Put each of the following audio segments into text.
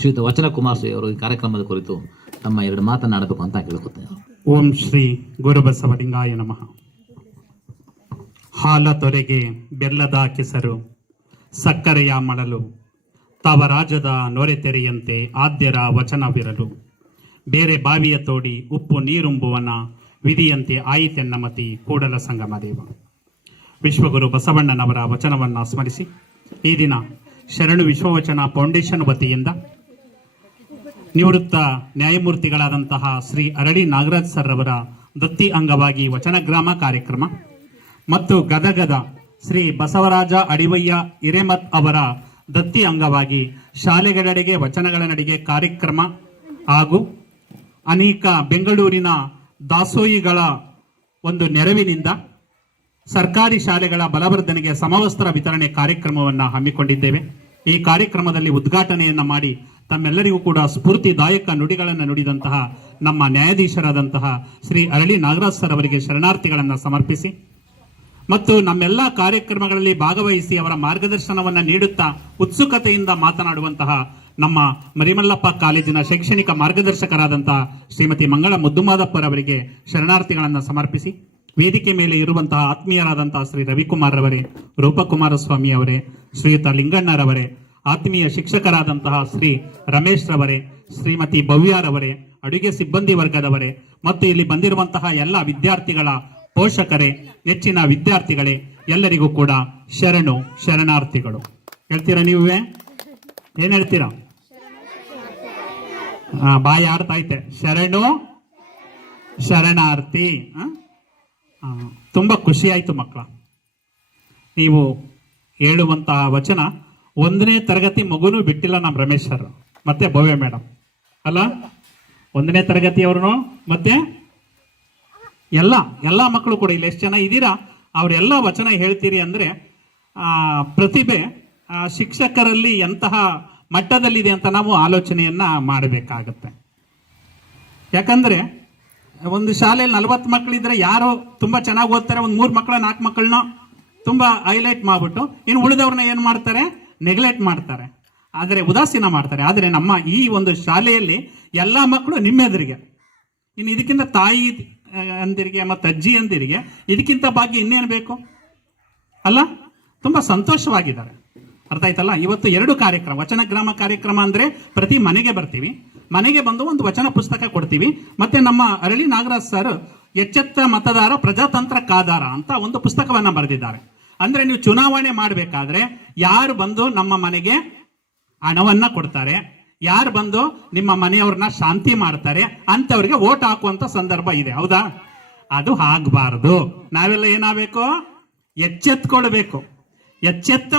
ಶ್ರೀಯುತ ವಚನ ಕುಮಾರ್ ಶ್ರೀ ಅವರು ಈ ಕಾರ್ಯಕ್ರಮದ ಕುರಿತು ತಮ್ಮ ಎರಡು ಮಾತನಾಡಬೇಕು ಅಂತ ಕೇಳ್ಕೊತೇನೆ. ಓಂ ಶ್ರೀ ಗುರುಬಸವಲಿಂಗಾಯ ನಮಃ. ಹಾಲ ತೊರೆಗೆ ಬೆಲ್ಲದ ಕೆಸರು, ಸಕ್ಕರೆಯ ಮಳಲು, ತವ ರಾಜದ ನೊರೆ ತೆರೆಯಂತೆ ಆದ್ಯರ ವಚನವಿರಲು, ಬೇರೆ ಬಾವಿಯ ತೋಡಿ ಉಪ್ಪು ನೀರುಂಬುವನ ವಿಧಿಯಂತೆ ಆಯಿತೆನ್ನ ಮತಿ ಕೂಡಲ ಸಂಗಮ ದೇವ. ವಿಶ್ವಗುರು ಬಸವಣ್ಣನವರ ವಚನವನ್ನು ಸ್ಮರಿಸಿ ಈ ದಿನ ಶರಣು ವಿಶ್ವವಚನ ಫೌಂಡೇಶನ್ ವತಿಯಿಂದ ನಿವೃತ್ತ ನ್ಯಾಯಮೂರ್ತಿಗಳಾದಂತಹ ಶ್ರೀ ಅರಳಿ ನಾಗರಾಜ್ ಸರ್ ಅವರ ದತ್ತಿ ಅಂಗವಾಗಿ ವಚನಗ್ರಾಮ ಕಾರ್ಯಕ್ರಮ ಮತ್ತು ಗದಗದ ಶ್ರೀ ಬಸವರಾಜ ಅಡಿವಯ್ಯ ಹಿರೇಮತ್ ಅವರ ದತ್ತಿ ಅಂಗವಾಗಿ ಶಾಲೆಗಳೆಡೆಗೆ ವಚನಗಳ ನಡಿಗೆ ಕಾರ್ಯಕ್ರಮ ಹಾಗೂ ಅನೇಕ ಬೆಂಗಳೂರಿನ ದಾಸೋಹಿಗಳ ಒಂದು ನೆರವಿನಿಂದ ಸರ್ಕಾರಿ ಶಾಲೆಗಳ ಬಲವರ್ಧನೆಗೆ ಸಮವಸ್ತ್ರ ವಿತರಣೆ ಕಾರ್ಯಕ್ರಮವನ್ನು ಹಮ್ಮಿಕೊಂಡಿದ್ದೇವೆ. ಈ ಕಾರ್ಯಕ್ರಮದಲ್ಲಿ ಉದ್ಘಾಟನೆಯನ್ನು ಮಾಡಿ ತಮ್ಮೆಲ್ಲರಿಗೂ ಕೂಡ ಸ್ಫೂರ್ತಿದಾಯಕ ನುಡಿಗಳನ್ನು ನುಡಿದಂತಹ ನಮ್ಮ ನ್ಯಾಯಾಧೀಶರಾದಂತಹ ಶ್ರೀ ಅರಳಿ ನಾಗರಾಜ್ ಸರ್ ಅವರಿಗೆ ಶರಣಾರ್ಥಿಗಳನ್ನು ಸಮರ್ಪಿಸಿ ಮತ್ತು ನಮ್ಮೆಲ್ಲ ಕಾರ್ಯಕ್ರಮಗಳಲ್ಲಿ ಭಾಗವಹಿಸಿ ಅವರ ಮಾರ್ಗದರ್ಶನವನ್ನು ನೀಡುತ್ತಾ ಉತ್ಸುಕತೆಯಿಂದ ಮಾತನಾಡುವಂತಹ ನಮ್ಮ ಮರಿಮಲ್ಲಪ್ಪ ಕಾಲೇಜಿನ ಶೈಕ್ಷಣಿಕ ಮಾರ್ಗದರ್ಶಕರಾದಂತಹ ಶ್ರೀಮತಿ ಮಂಗಳ ಮುದ್ದುಮಾದಪ್ಪರವರಿಗೆ ಶರಣಾರ್ಥಿಗಳನ್ನು ಸಮರ್ಪಿಸಿ ವೇದಿಕೆ ಮೇಲೆ ಇರುವಂತಹ ಆತ್ಮೀಯರಾದಂತಹ ಶ್ರೀ ರವಿಕುಮಾರ್ ಅವರೇ, ರೂಪಕುಮಾರಸ್ವಾಮಿ ಅವರೇ, ಶ್ರೀಯುತ ಲಿಂಗಣ್ಣರವರೇ, ಆತ್ಮೀಯ ಶಿಕ್ಷಕರಾದಂತಹ ಶ್ರೀ ರಮೇಶ್ ರವರೇ, ಶ್ರೀಮತಿ ಭವ್ಯಾರವರೇ, ಅಡುಗೆ ಸಿಬ್ಬಂದಿ ವರ್ಗದವರೇ ಮತ್ತು ಇಲ್ಲಿ ಬಂದಿರುವಂತಹ ಎಲ್ಲ ವಿದ್ಯಾರ್ಥಿಗಳ ಪೋಷಕರೇ, ನೆಚ್ಚಿನ ವಿದ್ಯಾರ್ಥಿಗಳೇ, ಎಲ್ಲರಿಗೂ ಕೂಡ ಶರಣಾರ್ಥಿಗಳು. ಹೇಳ್ತೀರಾ? ನೀವೇ ಏನ್ ಹೇಳ್ತೀರಾ? ಬಾಯಿ ಆಡ್ತಾ ಐತೆ. ಶರಣಾರ್ಥಿ. ತುಂಬಾ ಖುಷಿ ಆಯ್ತು ಮಕ್ಕಳ. ನೀವು ಹೇಳುವಂತಹ ವಚನ 1ನೇ ತರಗತಿ ಮಗುನೂ ಬಿಟ್ಟಿಲ್ಲ ನಮ್ಮ ರಮೇಶ್ ಸರ್ ಮತ್ತೆ ಭವ್ಯ ಮೇಡಮ್ ಅಲ್ಲ, 1ನೇ ತರಗತಿಯವ್ರು ಮತ್ತೆ ಎಲ್ಲ ಮಕ್ಕಳು ಕೂಡ ಇಲ್ಲಿ ಎಷ್ಟು ಜನ ಇದ್ದೀರಾ ಅವರೆಲ್ಲ ವಚನ ಹೇಳ್ತೀರಿ ಅಂದ್ರೆ ಪ್ರತಿಭೆ ಶಿಕ್ಷಕರಲ್ಲಿ ಎಂತಹ ಮಟ್ಟದಲ್ಲಿದೆ ಅಂತ ನಾವು ಆಲೋಚನೆಯನ್ನ ಮಾಡಬೇಕಾಗತ್ತೆ. ಯಾಕಂದ್ರೆ ಒಂದು ಶಾಲೆಯಲ್ಲಿ 40 ಮಕ್ಕಳಿದ್ರೆ ಯಾರೋ ತುಂಬಾ ಚೆನ್ನಾಗಿ ಓದ್ತಾರೆ, ಒಂದು 3 ಮಕ್ಕಳ 4 ಮಕ್ಕಳನ್ನ ತುಂಬಾ ಹೈಲೈಟ್ ಮಾಡ್ಬಿಟ್ಟು ಇನ್ನು ಉಳಿದವ್ರನ್ನ ಏನ್ ಮಾಡ್ತಾರೆ? ನೆಗ್ಲೆಕ್ಟ್ ಮಾಡ್ತಾರೆ, ಆದರೆ ಉದಾಸೀನ ಮಾಡ್ತಾರೆ. ಆದರೆ ನಮ್ಮ ಈ ಒಂದು ಶಾಲೆಯಲ್ಲಿ ಎಲ್ಲಾ ಮಕ್ಕಳು ನಿಮ್ಮೆದುರಿಗೆ, ಇನ್ನು ಇದಕ್ಕಿಂತ ತಾಯಿ ಅಂದಿರಿಗೆ ಮತ್ತು ಅಜ್ಜಿ ಅಂದಿರಿಗೆ ಇದಕ್ಕಿಂತ ಭಾಗ್ಯ ಇನ್ನೇನು ಬೇಕು ಅಲ್ಲ? ತುಂಬಾ ಸಂತೋಷವಾಗಿದ್ದಾರೆ. ಅರ್ಥ ಆಯ್ತಲ್ಲ? ಇವತ್ತು 2 ಕಾರ್ಯಕ್ರಮ, ವಚನಗ್ರಾಮ ಕಾರ್ಯಕ್ರಮ ಅಂದ್ರೆ ಪ್ರತಿ ಮನೆಗೆ ಬರ್ತೀವಿ, ಮನೆಗೆ ಬಂದು ಒಂದು ವಚನ ಪುಸ್ತಕ ಕೊಡ್ತೀವಿ. ಮತ್ತೆ ನಮ್ಮ ಅರಳಿ ನಾಗರಾಜ್ ಸರ್ ಎಚ್ಚೆತ್ತ ಮತದಾರ ಪ್ರಜಾತಂತ್ರ ಕಾದಾರ ಅಂತ ಒಂದು ಪುಸ್ತಕವನ್ನ ಬರೆದಿದ್ದಾರೆ. ಅಂದ್ರೆ ನೀವು ಚುನಾವಣೆ ಮಾಡಬೇಕಾದ್ರೆ ಯಾರು ಬಂದು ನಮ್ಮ ಮನೆಗೆ ಹಣವನ್ನ ಕೊಡ್ತಾರೆ, ಯಾರು ಬಂದು ನಿಮ್ಮ ಮನೆಯವ್ರನ್ನ ಶಾಂತಿ ಮಾಡ್ತಾರೆ ಅಂತವ್ರಿಗೆ ವೋಟ್ ಹಾಕುವಂತ ಸಂದರ್ಭ ಇದೆ. ಹೌದಾ? ಅದು ಆಗಬಾರದು. ನಾವೆಲ್ಲ ಏನಾಗಬೇಕು? ಎಚ್ಚೆತ್ಕೊಳ್ಬೇಕು. ಎಚ್ಚೆತ್ತ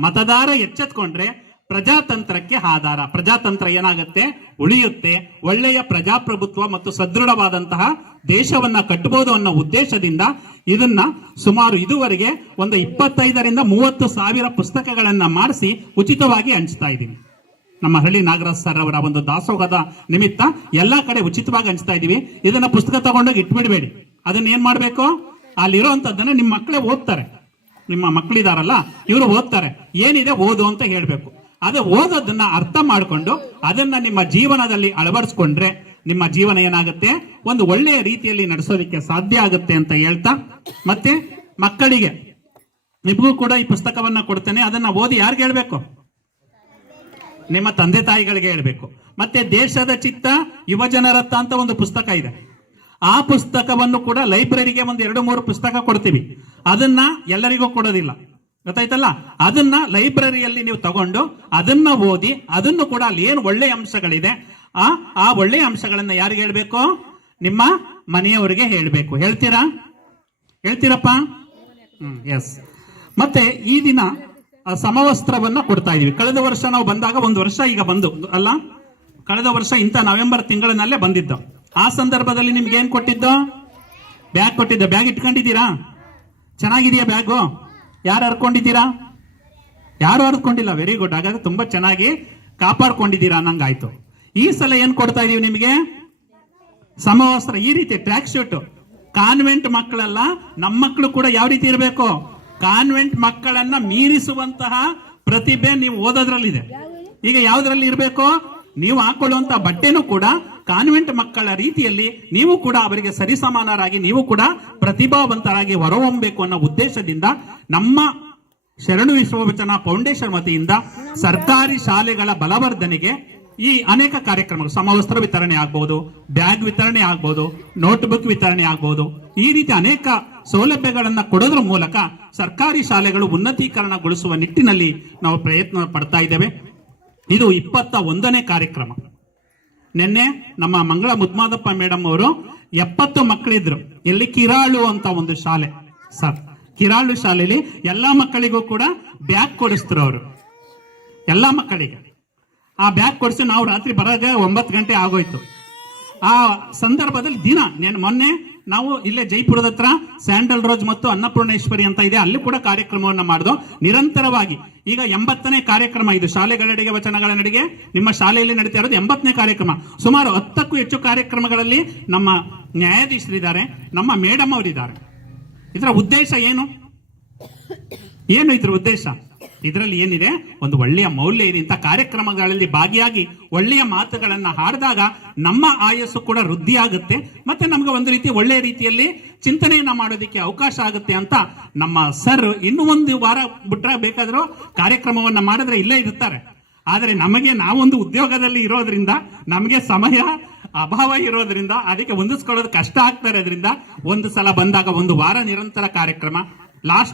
ಮತದಾರ ಎಚ್ಚೆತ್ಕೊಂಡ್ರೆ ಪ್ರಜಾತಂತ್ರಕ್ಕೆ ಆಧಾರ. ಪ್ರಜಾತಂತ್ರ ಏನಾಗುತ್ತೆ? ಉಳಿಯುತ್ತೆ. ಒಳ್ಳೆಯ ಪ್ರಜಾಪ್ರಭುತ್ವ ಮತ್ತು ಸದೃಢವಾದಂತಹ ದೇಶವನ್ನ ಕಟ್ಟಬಹುದು ಅನ್ನೋ ಉದ್ದೇಶದಿಂದ ಇದನ್ನ ಸುಮಾರು ಇದುವರೆಗೆ ಒಂದು 25ರಿಂದ 30 ಸಾವಿರ ಪುಸ್ತಕಗಳನ್ನ ಮಾಡಿಸಿ ಉಚಿತವಾಗಿ ಹಂಚ್ತಾ ಇದ್ದೀವಿ. ನಮ್ಮ ಹಳ್ಳಿ ನಾಗರಾಜ್ ಸರ್ ಅವರ ಒಂದು ದಾಸೋಹದ ನಿಮಿತ್ತ ಎಲ್ಲಾ ಕಡೆ ಉಚಿತವಾಗಿ ಹಂಚ್ತಾ ಇದೀವಿ. ಇದನ್ನ ಪುಸ್ತಕ ತಗೊಂಡೋಗಿ ಇಟ್ಬಿಡ್ಬೇಡಿ. ಅದನ್ನ ಏನ್ ಮಾಡ್ಬೇಕು? ಅಲ್ಲಿರೋಂಥದ್ದನ್ನ ನಿಮ್ಮ ಮಕ್ಕಳೇ ಓದ್ತಾರೆ. ನಿಮ್ಮ ಮಕ್ಕಳಿದಾರಲ್ಲ ಇವರು ಓದ್ತಾರೆ. ಏನಿದೆ ಓದು ಅಂತ ಹೇಳ್ಬೇಕು. ಅದು ಓದೋದನ್ನ ಅರ್ಥ ಮಾಡಿಕೊಂಡು ಅದನ್ನ ನಿಮ್ಮ ಜೀವನದಲ್ಲಿ ಅಳವಡಿಸ್ಕೊಂಡ್ರೆ ನಿಮ್ಮ ಜೀವನ ಏನಾಗುತ್ತೆ? ಒಂದು ಒಳ್ಳೆಯ ರೀತಿಯಲ್ಲಿ ನಡೆಸೋದಕ್ಕೆ ಸಾಧ್ಯ ಆಗುತ್ತೆ ಅಂತ ಹೇಳ್ತಾ, ಮತ್ತೆ ಮಕ್ಕಳಿಗೆ ನಿಮಗೂ ಕೂಡ ಈ ಪುಸ್ತಕವನ್ನ ಕೊಡ್ತೇನೆ. ಅದನ್ನ ಓದಿ ಯಾರಿಗೆ ಹೇಳ್ಬೇಕು? ನಿಮ್ಮ ತಂದೆ ತಾಯಿಗಳಿಗೆ ಹೇಳ್ಬೇಕು. ಮತ್ತೆ ದೇಶದ ಚಿತ್ತ ಯುವಜನರತ್ತ ಅಂತ ಒಂದು ಪುಸ್ತಕ ಇದೆ. ಆ ಪುಸ್ತಕವನ್ನು ಕೂಡ ಲೈಬ್ರರಿಗೆ ಒಂದು 2-3 ಪುಸ್ತಕ ಕೊಡ್ತೀವಿ. ಅದನ್ನ ಎಲ್ಲರಿಗೂ ಕೊಡೋದಿಲ್ಲ, ಗೊತ್ತಾಯ್ತಲ್ಲ? ಅದನ್ನ ಲೈಬ್ರರಿಯಲ್ಲಿ ನೀವು ತಗೊಂಡು ಅದನ್ನ ಓದಿ, ಅದನ್ನು ಕೂಡ ಅಲ್ಲಿ ಏನು ಒಳ್ಳೆಯ ಅಂಶಗಳಿದೆ ಆ ಒಳ್ಳೆಯ ಅಂಶಗಳನ್ನ ಯಾರಿಗೆ ಹೇಳ್ಬೇಕು? ನಿಮ್ಮ ಮನೆಯವರಿಗೆ ಹೇಳ್ಬೇಕು. ಹೇಳ್ತೀರಪ್ಪ? ಎಸ್. ಮತ್ತೆ ಈ ದಿನ ಸಮವಸ್ತ್ರವನ್ನ ಕೊಡ್ತಾ ಇದೀವಿ. ಕಳೆದ ವರ್ಷ ನಾವು ಬಂದಾಗ 1 ವರ್ಷ ಈಗ ಬಂದು ಅಲ್ಲ, ಕಳೆದ ವರ್ಷ ಇಂಥ ನವೆಂಬರ್ ತಿಂಗಳಿನಲ್ಲೇ ಬಂದಿದ್ದು. ಆ ಸಂದರ್ಭದಲ್ಲಿ ನಿಮ್ಗೆ ಏನ್ ಕೊಟ್ಟಿದ್ದು? ಬ್ಯಾಗ್ ಕೊಟ್ಟಿದ್ದ. ಬ್ಯಾಗ್ ಇಟ್ಕೊಂಡಿದ್ದೀರಾ? ಚೆನ್ನಾಗಿದೆಯಾ ಬ್ಯಾಗು? ಯಾರು ಹರ್ಕೊಂಡಿದ್ದೀರಾ? ಯಾರು ಹರ್ಕೊಂಡಿಲ್ಲ? Very good. ಹಾಗಾದ್ರೆ ತುಂಬಾ ಚೆನ್ನಾಗಿ ಕಾಪಾಡ್ಕೊಂಡಿದ್ದೀರಾ ಅನ್ನಂಗಾಯ್ತು. ಈ ಸಲ ಏನ್ ಕೊಡ್ತಾ ಇದೀವಿ ನಿಮಗೆ? ಸಮವಸ್ತ್ರ. ಈ ರೀತಿ ಟ್ರ್ಯಾಕ್ ಶೂಟ್. ಕಾನ್ವೆಂಟ್ ಮಕ್ಕಳೆಲ್ಲ ನಮ್ಮ ಮಕ್ಕಳು ಕೂಡ ಯಾವ ರೀತಿ ಇರಬೇಕು? ಕಾನ್ವೆಂಟ್ ಮಕ್ಕಳನ್ನ ಮೀರಿಸುವಂತಹ ಪ್ರತಿಭೆ ನೀವು ಓದೋದ್ರಲ್ಲಿದೆ. ಈಗ ಯಾವ್ದ್ರಲ್ಲಿ ಇರಬೇಕು? ನೀವು ಹಾಕೊಳ್ಳುವಂತ ಬಟ್ಟೆನೂ ಕೂಡ ಕಾನ್ವೆಂಟ್ ಮಕ್ಕಳ ರೀತಿಯಲ್ಲಿ ನೀವು ಕೂಡ ಅವರಿಗೆ ಸರಿಸಮಾನರಾಗಿ ನೀವು ಕೂಡ ಪ್ರತಿಭಾವಂತರಾಗಿ ಹೊರಹೊಮ್ಮಬೇಕು ಅನ್ನೋ ಉದ್ದೇಶದಿಂದ ನಮ್ಮ ಶರಣು ವಿಶ್ವವಚನ ಫೌಂಡೇಶನ್ ವತಿಯಿಂದ ಸರ್ಕಾರಿ ಶಾಲೆಗಳ ಬಲವರ್ಧನೆಗೆ ಈ ಅನೇಕ ಕಾರ್ಯಕ್ರಮಗಳು, ಸಮವಸ್ತ್ರ ವಿತರಣೆ ಆಗ್ಬಹುದು, ಬ್ಯಾಗ್ ವಿತರಣೆ ಆಗ್ಬಹುದು, ನೋಟ್ಬುಕ್ ವಿತರಣೆ ಆಗ್ಬಹುದು, ಈ ರೀತಿ ಅನೇಕ ಸೌಲಭ್ಯಗಳನ್ನ ಕೊಡೋದ್ರ ಮೂಲಕ ಸರ್ಕಾರಿ ಶಾಲೆಗಳು ಉನ್ನತೀಕರಣಗೊಳಿಸುವ ನಿಟ್ಟಿನಲ್ಲಿ ನಾವು ಪ್ರಯತ್ನ ಪಡ್ತಾ ಇದ್ದೇವೆ. ಇದು 21ನೇ ಕಾರ್ಯಕ್ರಮ. ನಿನ್ನೆ ನಮ್ಮ ಮಂಗಳ ಮುದ್ಮಾದಪ್ಪ ಮೇಡಮ್ ಅವರು 70 ಮಕ್ಕಳಿದ್ರು. ಎಲ್ಲಿ? ಕಿರಾಳು ಅಂತ ಒಂದು ಶಾಲೆ ಸರ್. ಕಿರಾಳು ಶಾಲೆಯಲ್ಲಿ ಎಲ್ಲಾ ಮಕ್ಕಳಿಗೂ ಕೂಡ ಬ್ಯಾಗ್ ಕೊಡಿಸ್ತರು ಅವರು, ಎಲ್ಲಾ ಮಕ್ಕಳಿಗೆ. ಆ ಬ್ಯಾಗ್ ಕೊಡಿಸಿ ನಾವು ರಾತ್ರಿ ಬರಾಗ 9 ಗಂಟೆ ಆಗೋಯ್ತು. ಆ ಸಂದರ್ಭದಲ್ಲಿ ಮೊನ್ನೆ ನಾವು ಇಲ್ಲೇ ಜೈಪುರದ ಹತ್ರ ಸ್ಯಾಂಡಲ್ ರೋಜ್ ಮತ್ತು ಅನ್ನಪೂರ್ಣೇಶ್ವರಿ ಅಂತ ಇದೆ, ಅಲ್ಲಿ ಕೂಡ ಕಾರ್ಯಕ್ರಮವನ್ನ ಮಾಡಿದ್ವು ನಿರಂತರವಾಗಿ. ಈಗ 80ನೇ ಕಾರ್ಯಕ್ರಮ ಇದು. ಶಾಲೆಗಳಡೆಗೆ ವಚನಗಳ ನಡಿಗೆ ನಿಮ್ಮ ಶಾಲೆಯಲ್ಲಿ ನಡೀತಾ ಇರೋದು 80ನೇ ಕಾರ್ಯಕ್ರಮ. ಸುಮಾರು 10ಕ್ಕೂ ಹೆಚ್ಚು ಕಾರ್ಯಕ್ರಮಗಳಲ್ಲಿ ನಮ್ಮ ನ್ಯಾಯಾಧೀಶರಿದ್ದಾರೆ, ನಮ್ಮ ಮೇಡಮ್ ಅವರಿದ್ದಾರೆ. ಇದರ ಉದ್ದೇಶ ಏನು? ಇದ್ರ ಉದ್ದೇಶ? ಇದರಲ್ಲಿ ಏನಿದೆ? ಒಂದು ಒಳ್ಳೆಯ ಮೌಲ್ಯ ಇದೆ. ಇಂಥ ಕಾರ್ಯಕ್ರಮಗಳಲ್ಲಿ ಭಾಗಿಯಾಗಿ ಒಳ್ಳೆಯ ಮಾತುಗಳನ್ನ ಹಾಡಿದಾಗ ನಮ್ಮ ಆಯಸ್ಸು ಕೂಡ ವೃದ್ಧಿ ಆಗುತ್ತೆ, ಮತ್ತೆ ನಮ್ಗೆ ಒಂದು ರೀತಿ ಒಳ್ಳೆಯ ರೀತಿಯಲ್ಲಿ ಚಿಂತನೆಯನ್ನ ಮಾಡೋದಕ್ಕೆ ಅವಕಾಶ ಆಗುತ್ತೆ ಅಂತ ನಮ್ಮ ಸರ್ ಇನ್ನೂ ಒಂದು ವಾರ ಬಿಟ್ರೆ ಬೇಕಾದ್ರೂ ಕಾರ್ಯಕ್ರಮವನ್ನ ಮಾಡಿದ್ರೆ ಇಲ್ಲೇ ಇರ್ತಾರೆ. ಆದರೆ ನಾವೊಂದು ಉದ್ಯೋಗದಲ್ಲಿ ಇರೋದ್ರಿಂದ ನಮಗೆ ಸಮಯ ಅಭಾವ ಇರೋದ್ರಿಂದ ಅದಕ್ಕೆ ಹೊಂದಿಸ್ಕೊಳ್ಳೋದು ಕಷ್ಟ ಆಗ್ತಾ ಇರೋದ್ರಿಂದ ಒಂದು ಸಲ ಬಂದಾಗ ಒಂದು ವಾರ ನಿರಂತರ ಕಾರ್ಯಕ್ರಮ.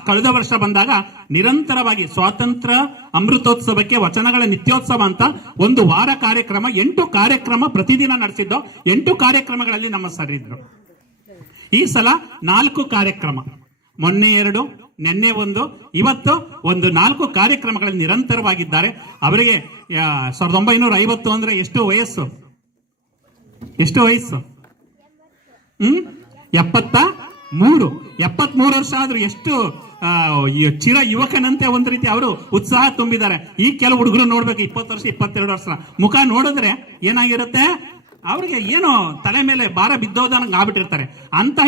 ಕಳೆದ ವರ್ಷ ಬಂದಾಗ ನಿರಂತರವಾಗಿ ಸ್ವಾತಂತ್ರ್ಯ ಅಮೃತೋತ್ಸವಕ್ಕೆ ವಚನಗಳ ನಿತ್ಯೋತ್ಸವ ಅಂತ ಒಂದು ವಾರ ಕಾರ್ಯಕ್ರಮ, 8 ಕಾರ್ಯಕ್ರಮ ಪ್ರತಿದಿನ ನಡೆಸಿದ್ದು. 8 ಕಾರ್ಯಕ್ರಮಗಳಲ್ಲಿ ನಮ್ಮ ಸರ್ ಇದ್ರು. ಈ ಸಲ 4 ಕಾರ್ಯಕ್ರಮ, ಮೊನ್ನೆ 2, ನಿನ್ನೆ 1, ಇವತ್ತು 1, 4 ಕಾರ್ಯಕ್ರಮಗಳಲ್ಲಿ ನಿರಂತರವಾಗಿದ್ದಾರೆ. ಅವರಿಗೆ 1950 ಅಂದ್ರೆ ಎಷ್ಟು ವಯಸ್ಸು? 73 ವರ್ಷ ಆದ್ರೂ ಎಷ್ಟು ಚಿರ ಯುವಕನಂತೆ ಒಂದು ರೀತಿ ಅವರು ಉತ್ಸಾಹ ತುಂಬಿದ್ದಾರೆ. ಈ ಕೆಲವು ಹುಡುಗರು ನೋಡ್ಬೇಕು 20 ವರ್ಷ 22 ವರ್ಷ ಮುಖ ನೋಡಿದ್ರೆ ಏನಾಗಿರುತ್ತೆ, ಅವ್ರಿಗೆ ಏನೋ ತಲೆ ಮೇಲೆ ಭಾರ ಬಿದ್ದೋದಂಗೆ ಆಗ್ಬಿಟ್ಟಿರ್ತಾರೆ.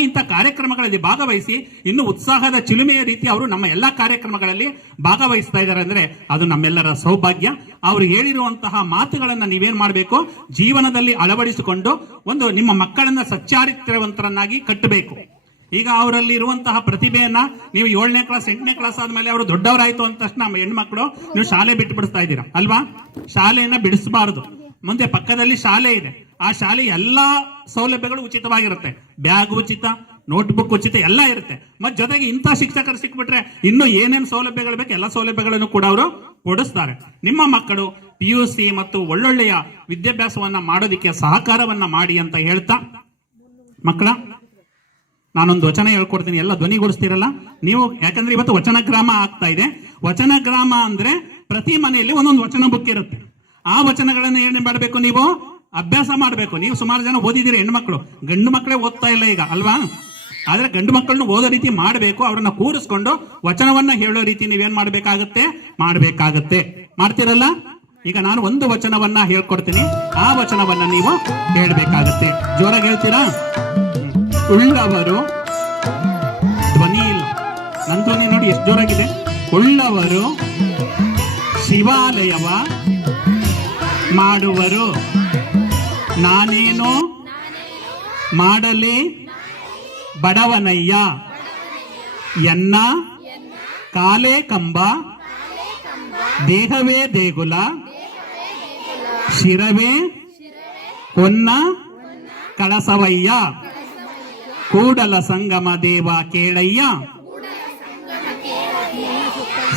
ಇಂಥ ಕಾರ್ಯಕ್ರಮಗಳಲ್ಲಿ ಭಾಗವಹಿಸಿ ಇನ್ನು ಉತ್ಸಾಹದ ಚಿಲುಮೆಯ ರೀತಿ ಅವರು ನಮ್ಮ ಎಲ್ಲಾ ಕಾರ್ಯಕ್ರಮಗಳಲ್ಲಿ ಭಾಗವಹಿಸ್ತಾ ಇದ್ದಾರೆ ಅಂದ್ರೆ ಅದು ನಮ್ಮೆಲ್ಲರ ಸೌಭಾಗ್ಯ. ಅವರು ಹೇಳಿರುವಂತಹ ಮಾತುಗಳನ್ನ ನೀವೇನ್ ಮಾಡಬೇಕು, ಜೀವನದಲ್ಲಿ ಅಳವಡಿಸಿಕೊಂಡು ಒಂದು ನಿಮ್ಮ ಮಕ್ಕಳನ್ನ ಸಚ್ಚಾರಿತ್ರವಂತರನ್ನಾಗಿ ಕಟ್ಟಬೇಕು. ಈಗ ಅವರಲ್ಲಿ ಇರುವಂತಹ ಪ್ರತಿಭೆಯನ್ನ ನೀವು 7ನೇ ಕ್ಲಾಸ್ 8ನೇ ಕ್ಲಾಸ್ ಆದ್ಮೇಲೆ ಅವರು ದೊಡ್ಡವರಾಯ್ತು ಅಂದ ತಕ್ಷಣ ನಮ್ಮ ಹೆಣ್ಮಕ್ಳು ನೀವು ಶಾಲೆ ಬಿಟ್ಟು ಬಿಡಿಸ್ತಾ ಇದ್ದೀರಾ ಅಲ್ವಾ? ಶಾಲೆಯನ್ನ ಬಿಡಿಸಬಾರದು. ಮುಂದೆ ಪಕ್ಕದಲ್ಲಿ ಶಾಲೆ ಇದೆ, ಆ ಶಾಲೆ ಎಲ್ಲಾ ಸೌಲಭ್ಯಗಳು ಉಚಿತವಾಗಿರುತ್ತೆ. ಬ್ಯಾಗ್ ಉಚಿತ, ನೋಟ್ಬುಕ್ ಉಚಿತ, ಎಲ್ಲ ಇರುತ್ತೆ. ಮತ್ ಜೊತೆಗೆ ಇಂಥ ಶಿಕ್ಷಕರು ಸಿಕ್ಬಿಟ್ರೆ ಇನ್ನು ಏನೇನು ಸೌಲಭ್ಯಗಳು ಬೇಕು ಎಲ್ಲ ಸೌಲಭ್ಯಗಳನ್ನು ಕೂಡ ಅವರು ಕೊಡಿಸ್ತಾರೆ. ನಿಮ್ಮ ಮಕ್ಕಳು PUC ಮತ್ತು ಒಳ್ಳೊಳ್ಳೆಯ ವಿದ್ಯಾಭ್ಯಾಸವನ್ನ ಮಾಡೋದಿಕ್ಕೆ ಸಹಕಾರವನ್ನ ಮಾಡಿ ಅಂತ ಹೇಳ್ತಾ, ಮಕ್ಕಳ ನಾನೊಂದು ವಚನ ಹೇಳ್ಕೊಡ್ತೀನಿ, ಎಲ್ಲ ಧ್ವನಿಗೊಳಿಸ್ತೀರಲ್ಲ ನೀವು. ಯಾಕಂದ್ರೆ ಇವತ್ತು ವಚನ ಗ್ರಾಮ ಆಗ್ತಾ ಇದೆ. ವಚನ ಗ್ರಾಮ ಅಂದ್ರೆ ಪ್ರತಿ ಮನೆಯಲ್ಲಿ ಒಂದೊಂದು ವಚನ ಬುಕ್ ಇರುತ್ತೆ. ಆ ವಚನಗಳನ್ನ ಏನ್ ಮಾಡಬೇಕು, ನೀವು ಅಭ್ಯಾಸ ಮಾಡಬೇಕು. ನೀವು ಸುಮಾರು ಜನ ಓದಿದಿರಿ ಹೆಣ್ಮಕ್ಳು, ಗಂಡು ಮಕ್ಕಳೇ ಓದ್ತಾ ಇಲ್ಲ ಈಗ ಅಲ್ವಾ? ಆದ್ರೆ ಗಂಡು ಮಕ್ಕಳನ್ನು ಓದೋ ರೀತಿ ಮಾಡಬೇಕು. ಅವರನ್ನ ಕೂರಿಸ್ಕೊಂಡು ವಚನವನ್ನ ಹೇಳೋ ರೀತಿ ನೀವೇನ್ ಮಾಡಬೇಕಾಗತ್ತೆ. ಮಾಡ್ತೀರಲ್ಲ? ಈಗ ನಾನು ಒಂದು ವಚನವನ್ನ ಹೇಳ್ಕೊಡ್ತೀನಿ, ಆ ವಚನವನ್ನ ನೀವು ಹೇಳ್ಬೇಕಾಗತ್ತೆ. ಜೋರಾಗಿ ಹೇಳ್ತೀರಾ? ಉಳ್ಳವರು, ಧ್ವನಿ ಇಲ್ಲ, ನನ್ನ ಧ್ವನಿ ನೋಡಿ ಎಷ್ಟು ಜೋರಾಗಿದೆ. ಉಳ್ಳವರು ಶಿವಾಲಯವ ಮಾಡುವರು, ನಾನೇನೋ ಮಾಡಲಿ ಬಡವನಯ್ಯ, ಎನ್ನ ಕಾಲೇ ಕಂಬ, ದೇಹವೇ ದೇಗುಲ, ಶಿರವೇ ಹೊನ್ನ ಕಳಸವಯ್ಯ, ಕೂಡಲ ಸಂಗಮ ದೇವ ಕೇಳಯ್ಯ,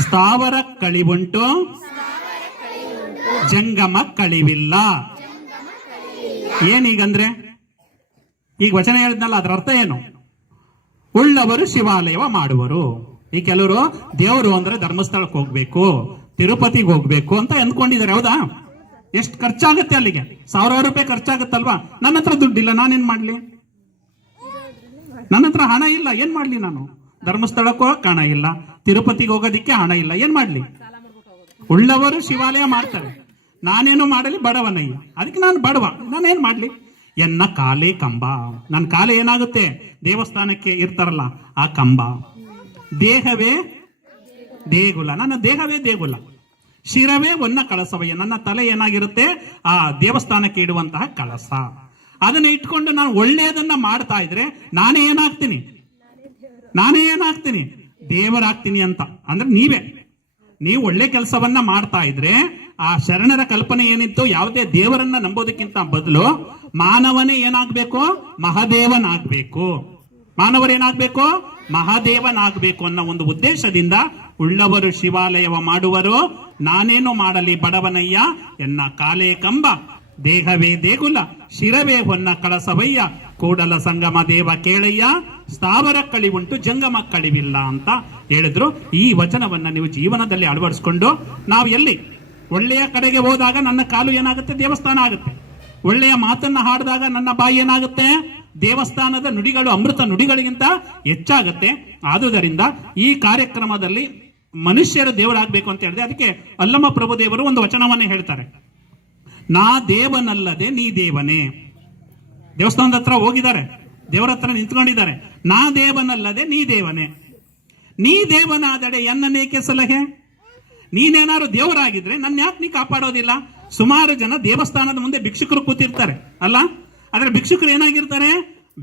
ಸ್ಥಾವರ ಕಳಿವುಂಟು ಜಂಗಮ ಕಳಿವಿಲ್ಲ. ಏನೀಗಂದ್ರೆ ಈಗ ವಚನ ಹೇಳಿದ್ನಲ್ಲ, ಅದರ ಅರ್ಥ ಏನು? ಉಳ್ಳವರು ಶಿವಾಲಯವ ಮಾಡುವರು. ಈ ಕೆಲವರು ದೇವರು ಅಂದ್ರೆ ಧರ್ಮಸ್ಥಳಕ್ಕೆ ಹೋಗ್ಬೇಕು, ತಿರುಪತಿಗೆ ಹೋಗ್ಬೇಕು ಅಂತ ಅಂದ್ಕೊಂಡಿದ್ದಾರೆ. ಹೌದಾ? ಎಷ್ಟು ಖರ್ಚಾಗುತ್ತೆ ಅಲ್ಲಿಗೆ? 1000 ರೂಪಾಯಿ ಖರ್ಚಾಗುತ್ತಲ್ವಾ? ನನ್ನ ಹತ್ರ ದುಡ್ಡಿಲ್ಲ, ನಾನೇನ್ ಮಾಡ್ಲಿ? ನನ್ನ ಹತ್ರ ಹಣ ಇಲ್ಲ, ಏನ್ ಮಾಡ್ಲಿ ನಾನು? ಧರ್ಮಸ್ಥಳಕ್ಕೆ ಹೋಗಕ್ ಹಣ ಇಲ್ಲ, ತಿರುಪತಿಗೆ ಹೋಗೋದಿಕ್ಕೆ ಹಣ ಇಲ್ಲ, ಏನ್ ಮಾಡ್ಲಿ? ಉಳ್ಳವರು ಶಿವಾಲಯ ಮಾಡ್ತಾರೆ, ನಾನೇನು ಮಾಡಲಿ ಬಡವನಯ್ಯ, ಅದಕ್ಕೆ ನಾನು ಬಡವ, ನಾನೇನ್ ಮಾಡ್ಲಿ? ಎನ್ನ ಕಾಲೇ ಕಂಬ, ನನ್ನ ಕಾಲೇ ಏನಾಗುತ್ತೆ? ದೇವಸ್ಥಾನಕ್ಕೆ ಇರ್ತಾರಲ್ಲ ಆ ಕಂಬ. ದೇಹವೇ ದೇಗುಲ, ನನ್ನ ದೇಹವೇ ದೇಗುಲ. ಶಿರವೇ ಒನ್ನ ಕಳಸವಯ್ಯ. ನನ್ನ ತಲೆ ಏನಾಗಿರುತ್ತೆ? ಆ ದೇವಸ್ಥಾನಕ್ಕೆ ಇಡುವಂತಹ ಕಳಸ. ಅದನ್ನ ಇಟ್ಕೊಂಡು ನಾನು ಒಳ್ಳೆಯದನ್ನ ಮಾಡ್ತಾ ಇದ್ರೆ ನಾನೇ ಏನಾಗ್ತೀನಿ? ದೇವರಾಗ್ತೀನಿ ಅಂತ. ಅಂದ್ರೆ ನೀವು ಒಳ್ಳೆ ಕೆಲಸವನ್ನ ಮಾಡ್ತಾ ಇದ್ರೆ ಆ ಶರಣರ ಕಲ್ಪನೆ ಏನಿತ್ತು, ಯಾವುದೇ ದೇವರನ್ನ ನಂಬೋದಕ್ಕಿಂತ ಬದಲು ಮಾನವನೇ ಏನಾಗ್ಬೇಕು? ಮಹಾದೇವನಾಗ್ಬೇಕು. ಮಾನವರೇನಾಗ್ಬೇಕು? ಮಹಾದೇವನಾಗ್ಬೇಕು ಅನ್ನೋ ಒಂದು ಉದ್ದೇಶದಿಂದ ಉಳ್ಳವರು ಶಿವಾಲಯವ ಮಾಡುವರು, ನಾನೇನು ಮಾಡಲಿ ಬಡವನಯ್ಯ ಎನ್ನ ಕಾಲೇ ಕಂಬ, ದೇಹವೇ ದೇಗುಲ, ಶಿರವೇ ಹೊನ್ನ ಕಳಸವಯ್ಯ, ಕೂಡಲ ಸಂಗಮ ದೇವ ಕೇಳಯ್ಯ, ಸ್ಥಾವರ ಕಳಿವುಂಟು ಜಂಗಮ ಕಳಿವಿಲ್ಲ ಅಂತ ಹೇಳಿದ್ರು. ಈ ವಚನವನ್ನ ನೀವು ಜೀವನದಲ್ಲಿ ಅಳವಡಿಸ್ಕೊಂಡು ನಾವು ಎಲ್ಲಿ ಒಳ್ಳೆಯ ಕಡೆಗೆ ಹೋದಾಗ ನನ್ನ ಕಾಲು ಏನಾಗುತ್ತೆ? ದೇವಸ್ಥಾನ ಆಗುತ್ತೆ. ಒಳ್ಳೆಯ ಮಾತನ್ನ ಹಾಡಿದಾಗ ನನ್ನ ಬಾಯಿ ಏನಾಗುತ್ತೆ? ದೇವಸ್ಥಾನದ ನುಡಿಗಳು ಅಮೃತ ನುಡಿಗಳಿಗಿಂತ ಹೆಚ್ಚಾಗುತ್ತೆ. ಆದುದರಿಂದ ಈ ಕಾರ್ಯಕ್ರಮದಲ್ಲಿ ಮನುಷ್ಯರು ದೇವರಾಗಬೇಕು ಅಂತ ಹೇಳಿದೆ. ಅದಕ್ಕೆ ಅಲ್ಲಮ ಪ್ರಭುದೇವರು ಒಂದು ವಚನವನ್ನೇ ಹೇಳ್ತಾರೆ, ನಾ ದೇವನಲ್ಲದೆ ನೀ ದೇವನೇ. ದೇವಸ್ಥಾನದ ಹತ್ರ ಹೋಗಿದ್ದಾರೆ, ದೇವರ ಹತ್ರ ನಿಂತ್ಕೊಂಡಿದ್ದಾರೆ. ನಾ ದೇವನಲ್ಲದೆ ನೀ ದೇವನೇ, ನೀ ದೇವನಾದಡೆ ಎನ್ನನೇಕೆ ಸಲಹೆ. ನೀನೇನಾದ್ರು ದೇವರಾಗಿದ್ರೆ ನನ್ನ ಯಾಕೆ ನೀ ಕಾಪಾಡೋದಿಲ್ಲ? ಸುಮಾರು ಜನ ದೇವಸ್ಥಾನದ ಮುಂದೆ ಭಿಕ್ಷುಕರು ಕೂತಿರ್ತಾರೆ ಅಲ್ಲ, ಆದ್ರೆ ಭಿಕ್ಷುಕರು ಏನಾಗಿರ್ತಾರೆ?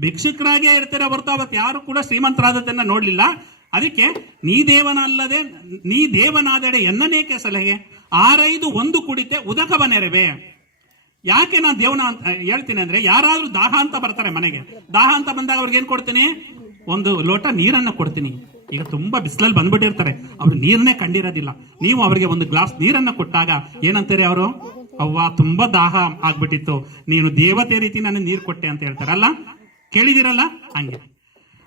ಭಿಕ್ಷುಕರಾಗೇ ಇರ್ತಾರೆ ಹೊರತು ಅವತ್ತು ಯಾರು ಕೂಡ ಶ್ರೀಮಂತರಾದದನ್ನ ನೋಡ್ಲಿಲ್ಲ. ಅದಕ್ಕೆ ನೀ ದೇವನಾದಡೆ ಎನ್ನನೇಕೆ ಸಲಹೆ, 6-5 ಒಂದು ಕುಡಿತೆ ಉದಕವ ನೆರವೇ. ಯಾಕೆ ನಾನು ದೇವನ ಹೇಳ್ತೀನಿ ಅಂದ್ರೆ, ಯಾರಾದ್ರೂ ದಾಹ ಅಂತ ಬರ್ತಾರೆ ಮನೆಗೆ, ದಾಹ ಅಂತ ಬಂದಾಗ ಅವ್ರಿಗೆ ಏನ್ ಕೊಡ್ತೀನಿ? ಒಂದು ಲೋಟ ನೀರನ್ನ ಕೊಡ್ತೀನಿ. ಈಗ ತುಂಬಾ ಬಿಸಿಲಲ್ಲಿ ಬಂದ್ಬಿಟ್ಟಿರ್ತಾರೆ, ಅವ್ರು ನೀರನ್ನೇ ಕಂಡಿರೋದಿಲ್ಲ. ನೀವು ಅವರಿಗೆ ಒಂದು ಗ್ಲಾಸ್ ನೀರನ್ನ ಕೊಟ್ಟಾಗ ಏನಂತಾರೆ ಅವರು? ಅವ್ವ ತುಂಬಾ ದಾಹ ಆಗ್ಬಿಟ್ಟಿತ್ತು, ನೀನು ದೇವತೆ ರೀತಿ ನಾನು ನೀರು ಕೊಟ್ಟೆ ಅಂತ ಹೇಳ್ತಾರಲ್ಲ, ಕೇಳಿದಿರಲ್ಲ? ಹಂಗೆ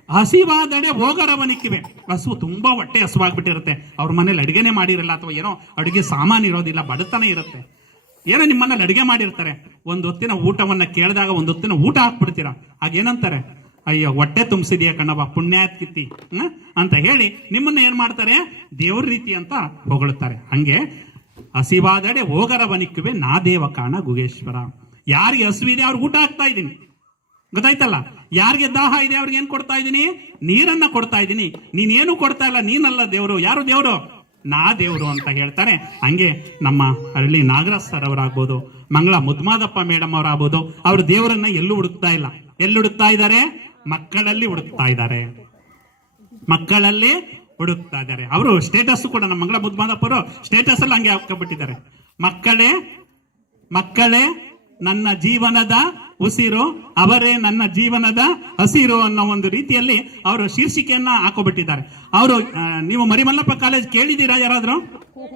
ಹಸಿವಾದಡೆ ಹೋಗರವನಿಕ್ಕಿವೆ. ಹಸು ತುಂಬಾ ಹೊಟ್ಟೆ ಹಸುವಾಗ್ಬಿಟ್ಟಿರುತ್ತೆ, ಅವ್ರ ಮನೇಲಿ ಅಡಿಗೆನೆ ಮಾಡಿರಲ್ಲ, ಅಥವಾ ಏನೋ ಅಡುಗೆ ಸಾಮಾನು ಇರೋದಿಲ್ಲ, ಬಡತನ ಇರುತ್ತೆ, ಏನೋ ನಿಮ್ಮನೇಲಿ ಅಡಿಗೆ ಮಾಡಿರ್ತಾರೆ. ಒಂದು ಹೊತ್ತಿನ ಊಟವನ್ನ ಕೇಳಿದಾಗ ಒಂದು ಹೊತ್ತಿನ ಊಟ ಹಾಕ್ಬಿಡ್ತೀರಾ. ಹಾಗೇನಂತಾರೆ? ಅಯ್ಯೋ ಹೊಟ್ಟೆ ತುಂಬಿಸಿದೆಯಾ ಕಣವ ಪುಣ್ಯಾತ್ಕಿತ್ತಿ ಅಂತ ಹೇಳಿ ನಿಮ್ಮನ್ನ ಏನ್ ಮಾಡ್ತಾರೆ? ದೇವ್ರ ರೀತಿ ಅಂತ ಹೊಗಳುತ್ತಾರೆ. ಹಂಗೆ ಹಸಿವಾದಡೆ ಹೋಗರವನಿಕ್ಕುವೆ ನಾ ದೇವ ಕಾಣ ಗುಗೇಶ್ವರ. ಯಾರಿಗೆ ಹಸುವಿದೆ ಅವ್ರಿಗೆ ಊಟ ಹಾಕ್ತಾ ಇದ್ದೀನಿ, ಗೊತ್ತಾಯ್ತಲ್ಲ? ಯಾರಿಗೆ ದಾಹ ಇದೆ ಅವ್ರಿಗೆ ಏನ್ ಕೊಡ್ತಾ ಇದ್ದೀನಿ? ನೀರನ್ನ ಕೊಡ್ತಾ ಇದ್ದೀನಿ. ನೀನೇನು ಕೊಡ್ತಾ ಇಲ್ಲ, ನೀನಲ್ಲ ದೇವರು. ಯಾರು ದೇವರು? ನಾ ದೇವರು ಅಂತ ಹೇಳ್ತಾರೆ. ಹಂಗೆ ನಮ್ಮ ಹಳ್ಳಿ ನಾಗರಾಜ್ ಸರ್ ಅವರಾಗ್ಬೋದು, ಮಂಗಳ ಮುದ್ಮಾದಪ್ಪ ಮೇಡಮ್ ಅವರಾಗ್ಬೋದು, ಅವ್ರ ದೇವರನ್ನ ಎಲ್ಲೂ ಹುಡುಕ್ತಾ ಇಲ್ಲ. ಎಲ್ಲಿ ಹುಡುಕ್ತಾ ಇದ್ದಾರೆ? ಮಕ್ಕಳಲ್ಲಿ ಹುಡುಕ್ತಾ ಇದ್ದಾರೆ, ಮಕ್ಕಳಲ್ಲಿ ಹುಡುಕ್ತಾ ಇದ್ದಾರೆ. ಅವರು ಸ್ಟೇಟಸ್ ಕೂಡ ನಮ್ಮ ಮಂಗಳ ಮುದ್ಮಾದಪ್ಪರು ಸ್ಟೇಟಸ್ ಅಲ್ಲಿ ಹಂಗೆ ಹಾಕೊಂಡ್ಬಿಟ್ಟಿದ್ದಾರೆ, ಮಕ್ಕಳೇ ನನ್ನ ಜೀವನದ ಉಸಿರು, ಅವರೇ ನನ್ನ ಜೀವನದ ಹಸಿರು ಅನ್ನೋ ಒಂದು ರೀತಿಯಲ್ಲಿ ಅವರು ಶೀರ್ಷಿಕೆಯನ್ನ ಹಾಕೋಬಿಟ್ಟಿದ್ದಾರೆ. ಅವರು ನೀವು ಮರಿಮಲ್ಲಪ್ಪ ಕಾಲೇಜ್ ಕೇಳಿದ್ದೀರಾ ಯಾರಾದ್ರೂ?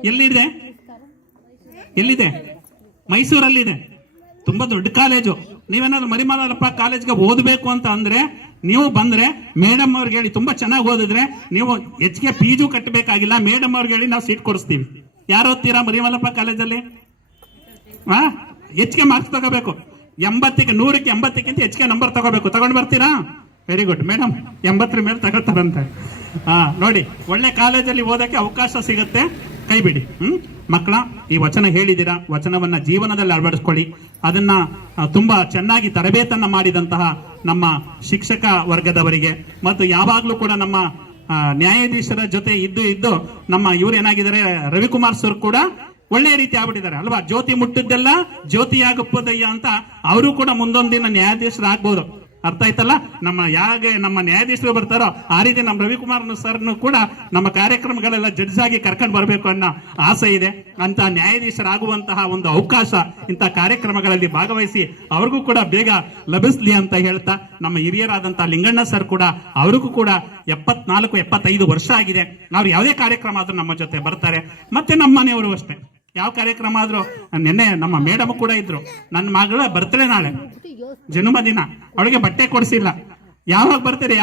ಎಲ್ಲಿದೆ? ಮೈಸೂರಲ್ಲಿದೆ, ತುಂಬಾ ದೊಡ್ಡ ಕಾಲೇಜು. ನೀವೇನಾದ್ರು ಮರಿಮಲ್ಲಪ್ಪ ಕಾಲೇಜ್ಗೆ ಓದಬೇಕು ಅಂತ ಅಂದ್ರೆ ನೀವು ಬಂದ್ರೆ ಮೇಡಮ್ ಅವ್ರಿಗೆ ಹೇಳಿ, ತುಂಬಾ ಚೆನ್ನಾಗಿ ಓದಿದ್ರೆ ನೀವು ಹೆಚ್ಚಿಗೆ ಫೀಜು ಕಟ್ಟಬೇಕಾಗಿಲ್ಲ, ಮೇಡಮ್ ಅವ್ರಿಗೆ ಹೇಳಿ ನಾವು ಸೀಟ್ ಕೊಡಿಸ್ತೀವಿ. ಯಾರು ಓದ್ತೀರಾ ಮರಿಮಲ್ಲಪ್ಪ ಕಾಲೇಜಲ್ಲಿ? ಹೆಚ್ಚಿಗೆ ಮಾರ್ಕ್ಸ್ ತಗೋಬೇಕು, 80ಕ್ಕೆ 100ಕ್ಕೆ 80ಕ್ಕಿಂತ ಹೆಚ್ಚಿಗೆ ನಂಬರ್ ತಗೋಬೇಕು. ತಗೊಂಡು ಬರ್ತೀರಾ? ವೆರಿ ಗುಡ್ ಮೇಡಮ್, 80ರ ಮೇಲೆ ತಗೋತಾರಂತೆ. ನೋಡಿ, ಒಳ್ಳೆ ಕಾಲೇಜಲ್ಲಿ ಓದಕ್ಕೆ ಅವಕಾಶ ಸಿಗುತ್ತೆ, ಕೈ ಬಿಡಿ. ಮಕ್ಕಳ, ಈ ವಚನ ಹೇಳಿದ್ದೀರಾ, ವಚನವನ್ನ ಜೀವನದಲ್ಲಿ ಅಳವಡಿಸ್ಕೊಳ್ಳಿ. ಅದನ್ನ ತುಂಬಾ ಚೆನ್ನಾಗಿ ತರಬೇತನ್ನ ಮಾಡಿದಂತಹ ನಮ್ಮ ಶಿಕ್ಷಕ ವರ್ಗದವರಿಗೆ ಮತ್ತು ಯಾವಾಗ್ಲೂ ಕೂಡ ನಮ್ಮ ನ್ಯಾಯಾಧೀಶರ ಜೊತೆ ಇದ್ದು ನಮ್ಮ ಇವ್ರು ಏನಾಗಿದ್ದಾರೆ, ರವಿಕುಮಾರ್ ಸರ್ ಕೂಡ ಒಳ್ಳೆ ರೀತಿ ಆಗ್ಬಿಟ್ಟಿದ್ದಾರೆ ಅಲ್ವಾ? ಜ್ಯೋತಿ ಮುಟ್ಟಿದ್ದೆಲ್ಲ ಜ್ಯೋತಿಯಾಗುತ್ತದಯ್ಯ ಅಂತ ಅವರು ಕೂಡ ಮುಂದೊಂದಿನ ನ್ಯಾಯಾಧೀಶರು ಆಗ್ಬೋದು. ಅರ್ಥ ಆಯ್ತಲ್ಲ? ನಮ್ಮ ನ್ಯಾಯಾಧೀಶರು ಬರ್ತಾರೋ ಆ ರೀತಿ ನಮ್ಮ ರವಿಕುಮಾರ್ ಸರ್ನು ಕೂಡ ನಮ್ಮ ಕಾರ್ಯಕ್ರಮಗಳೆಲ್ಲ ಜಡ್ಜ್ ಆಗಿ ಕರ್ಕೊಂಡು ಬರಬೇಕು ಅನ್ನೋ ಆಸೆ ಇದೆ. ಅಂತ ನ್ಯಾಯಾಧೀಶರಾಗುವಂತಹ ಒಂದು ಅವಕಾಶ ಇಂಥ ಕಾರ್ಯಕ್ರಮಗಳಲ್ಲಿ ಭಾಗವಹಿಸಿ ಅವ್ರಿಗೂ ಕೂಡ ಬೇಗ ಲಭಿಸ್ಲಿ ಅಂತ ಹೇಳ್ತಾ, ನಮ್ಮ ಹಿರಿಯರಾದಂತಹ ಲಿಂಗಣ್ಣ ಸರ್ ಕೂಡ, ಅವ್ರಿಗೂ ಕೂಡ 74-75 ವರ್ಷ ಆಗಿದೆ. ಅವ್ರು ಯಾವುದೇ ಕಾರ್ಯಕ್ರಮ ಆದ್ರೂ ನಮ್ಮ ಜೊತೆ ಬರ್ತಾರೆ. ಮತ್ತೆ ನಮ್ಮ ಮನೆಯವರು ಅಷ್ಟೇ, ಯಾವ ಕಾರ್ಯಕ್ರಮ ಆದ್ರೂ. ನಿನ್ನೆ ನಮ್ಮ ಮೇಡಮ್ ಕೂಡ ಇದ್ರು. ನನ್ನ ಮಗಳ ಬರ್ತ್ಡೇ ನಾಳೆ, ಜನ್ಮದಿನ, ಅವಳಿಗೆ ಬಟ್ಟೆ ಕೊಡಿಸಿಲ್ಲ. ಯಾವಾಗ ಬರ್ತೀರಿ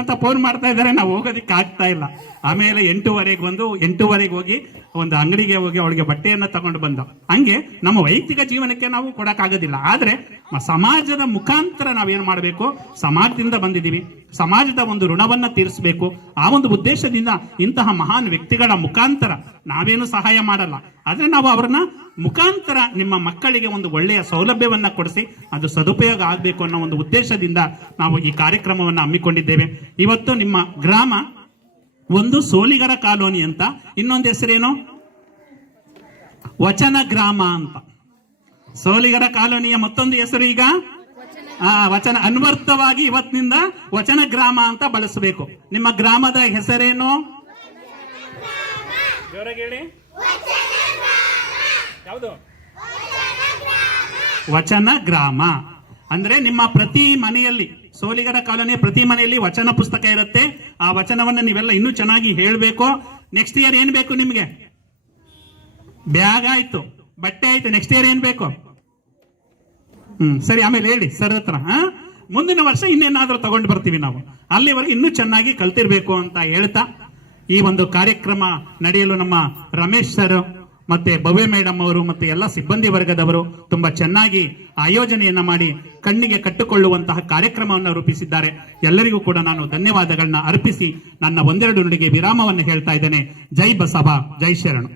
ಅಂತ ಫೋನ್ ಮಾಡ್ತಾ ಇದ್ದಾರೆ, ನಾವು ಹೋಗೋದಿಕ್ಕೆ ಆಗ್ತಾ ಇಲ್ಲ. ಆಮೇಲೆ 8:15 ಹೋಗಿ ಒಂದು ಅಂಗಡಿಗೆ ಹೋಗಿ ಅವಳಿಗೆ ಬಟ್ಟೆಯನ್ನ ತಗೊಂಡು ಬಂದ. ಹಂಗೆ ನಮ್ಮ ವೈಯಕ್ತಿಕ ಜೀವನಕ್ಕೆ ನಾವು ಕೊಡಕ್ಕಾಗೋದಿಲ್ಲ, ಆದ್ರೆ ಸಮಾಜದ ಮುಖಾಂತರ ನಾವೇನ್ ಮಾಡಬೇಕು? ಸಮಾಜದಿಂದ ಬಂದಿದ್ದೀವಿ, ಸಮಾಜದ ಒಂದು ಋಣವನ್ನ ತೀರಿಸಬೇಕು. ಆ ಒಂದು ಉದ್ದೇಶದಿಂದ ಇಂತಹ ಮಹಾನ್ ವ್ಯಕ್ತಿಗಳ ಮುಖಾಂತರ ನಾವೇನು ಸಹಾಯ ಮಾಡಲ್ಲ, ಆದ್ರೆ ನಾವು ಅವ್ರನ್ನ ಮುಖಾಂತರ ನಿಮ್ಮ ಮಕ್ಕಳಿಗೆ ಒಂದು ಒಳ್ಳೆಯ ಸೌಲಭ್ಯವನ್ನ ಕೊಡಿಸಿ ಅದು ಸದುಪಯೋಗ ಆಗಬೇಕು ಅನ್ನೋ ಒಂದು ಉದ್ದೇಶದಿಂದ ನಾವು ಈ ಕಾರ್ಯಕ್ರಮವನ್ನು ಹಮ್ಮಿಕೊಂಡಿದ್ದೇವೆ. ಇವತ್ತು ನಿಮ್ಮ ಗ್ರಾಮ ಒಂದು ಸೋಲಿಗರ ಕಾಲೋನಿ ಅಂತ, ಇನ್ನೊಂದು ಹೆಸರೇನು? ವಚನ ಗ್ರಾಮ ಅಂತ. ಸೋಲಿಗರ ಕಾಲೋನಿಯ ಮತ್ತೊಂದು ಹೆಸರು ಈಗ ವಚನ, ಅನ್ವರ್ಥವಾಗಿ ಇವತ್ತಿನಿಂದ ವಚನ ಗ್ರಾಮ ಅಂತ ಬಳಸಬೇಕು. ನಿಮ್ಮ ಗ್ರಾಮದ ಹೆಸರೇನು? ಜೋರಾಗಿ ಹೇಳಿ. ಯಾವುದು? ವಚನ ಗ್ರಾಮ. ಅಂದ್ರೆ ನಿಮ್ಮ ಪ್ರತಿ ಮನೆಯಲ್ಲಿ, ಸೋಲಿಗರ ಕಾಲೋನಿಯ ಪ್ರತಿ ಮನೆಯಲ್ಲಿ ವಚನ ಪುಸ್ತಕ ಇರುತ್ತೆ. ಆ ವಚನವನ್ನು ನೀವೆಲ್ಲ ಇನ್ನೂ ಚೆನ್ನಾಗಿ ಹೇಳ್ಬೇಕು. ನೆಕ್ಸ್ಟ್ ಇಯರ್ ಏನ್ ಬೇಕು ನಿಮ್ಗೆ? ಬ್ಯಾಗ್ ಆಯ್ತು, ಬಟ್ಟೆ ಆಯ್ತು, ನೆಕ್ಸ್ಟ್ ಇಯರ್ ಏನ್ ಬೇಕು? ಸರಿ, ಆಮೇಲೆ ಹೇಳಿ ಸರ್ ಹತ್ರ. ಮುಂದಿನ ವರ್ಷ ಇನ್ನೇನಾದ್ರೂ ತಗೊಂಡು ಬರ್ತೀವಿ ನಾವು. ಅಲ್ಲಿವರೆಗೆ ಇನ್ನೂ ಚೆನ್ನಾಗಿ ಕಲ್ತಿರ್ಬೇಕು ಅಂತ ಹೇಳ್ತಾ, ಈ ಒಂದು ಕಾರ್ಯಕ್ರಮ ನಡೆಯಲು ನಮ್ಮ ರಮೇಶ್ ಸರ್ ಮತ್ತೆ ಭವ್ಯ ಮೇಡಮ್ ಅವರು ಮತ್ತೆ ಎಲ್ಲ ಸಿಬ್ಬಂದಿ ವರ್ಗದವರು ತುಂಬಾ ಚೆನ್ನಾಗಿ ಆಯೋಜನೆಯನ್ನ ಮಾಡಿ ಕಣ್ಣಿಗೆ ಕಟ್ಟಿಕೊಳ್ಳುವಂತಹ ಕಾರ್ಯಕ್ರಮವನ್ನು ರೂಪಿಸಿದ್ದಾರೆ. ಎಲ್ಲರಿಗೂ ಕೂಡ ನಾನು ಧನ್ಯವಾದಗಳನ್ನ ಅರ್ಪಿಸಿ ನನ್ನ ಒಂದೆರಡು ನುಡಿಗೆ ವಿರಾಮವನ್ನು ಹೇಳ್ತಾ ಇದ್ದೇನೆ. ಜೈ ಬಸವ, ಜೈ ಶರಣು.